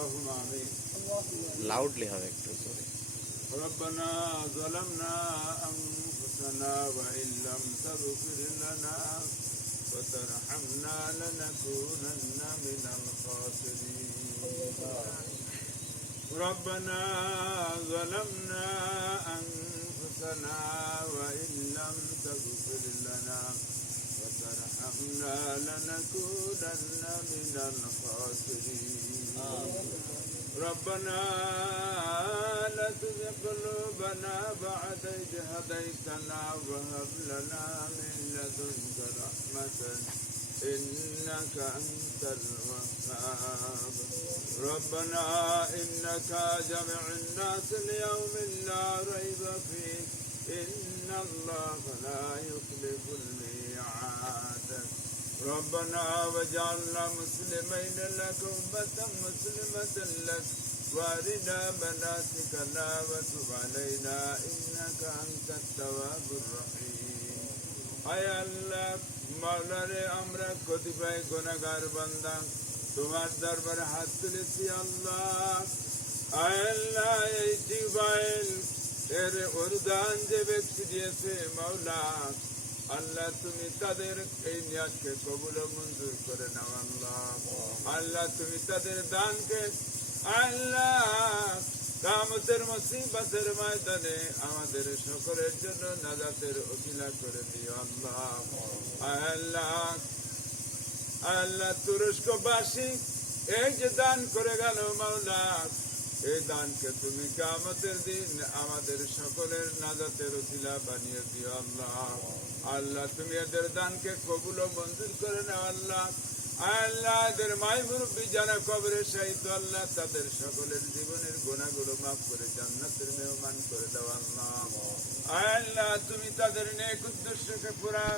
اللهم آمين. Loudly হবে একটু, sorry. ربنا ظلمنا أنفسنا وإن لم تغفر لنا وترحمنا لنكونن من الخاسرين. ربنا ظلمنا أنفسنا وإن لم تغفر لنا وترحمنا لنكونن من الخاسرين. ربنا لا تزغ قلوبنا بعد إذ هديتنا وهب لنا من لدنك رحمة إنك أنت الوهاب. ربنا إنك جمع الناس ليوم لا ريب فيه إن الله لا يخلف الميعاد. ربنا واجعلنا مسلمين لك أمة مسلمة لك وارنا مناسكنا وتب علينا إنك أنت التواب الرحيم. আয় আল্লাহ, মাওলারে আমরা কতিপয় গুনাহগার বান্দা তোমার দরবারে হাত তুলেছি আল্লাহ। আয় আল্লাহ, এই টিউবওয়েল এর অনুদান যে ব্যক্তি দিয়েছে মাওলা, আল্লাহ তুমি তাদের এই নিয়াতকে কবুল ও মঞ্জুর করে নাও আল্লাহ। আল্লাহ তুমি তাদের দানকে আল্লাহ কিয়ামতের মুসিবতের ময়দানে আমাদের সকলের জন্য নাজাতের ওসিলা করে দিও আল্লাহ। আল্লাহ আল্লাহ তুরস্কবাসী এই যে দান করে গেল মাওলা, এই দানকে তুমি কিয়ামতের দিন আমাদের সকলের নাজাতের ওসিলা বানিয়ে দিও আল্লাহ। আল্লাহ তুমি এদের দানকে কবুল ও মঞ্জুর করে নাও আল্লাহ। আল্লাহ এদের মাই মুরব্বী যারা কবরে শাহিদ আল্লাহ, তাদের সকলের জীবনের গুনাহগুলো মাফ করে জান্নাতের মেহমান করে দাও আল্লাহ। আল্লাহ তুমি তাদের নেক উদ্দেশ্যকে পুরা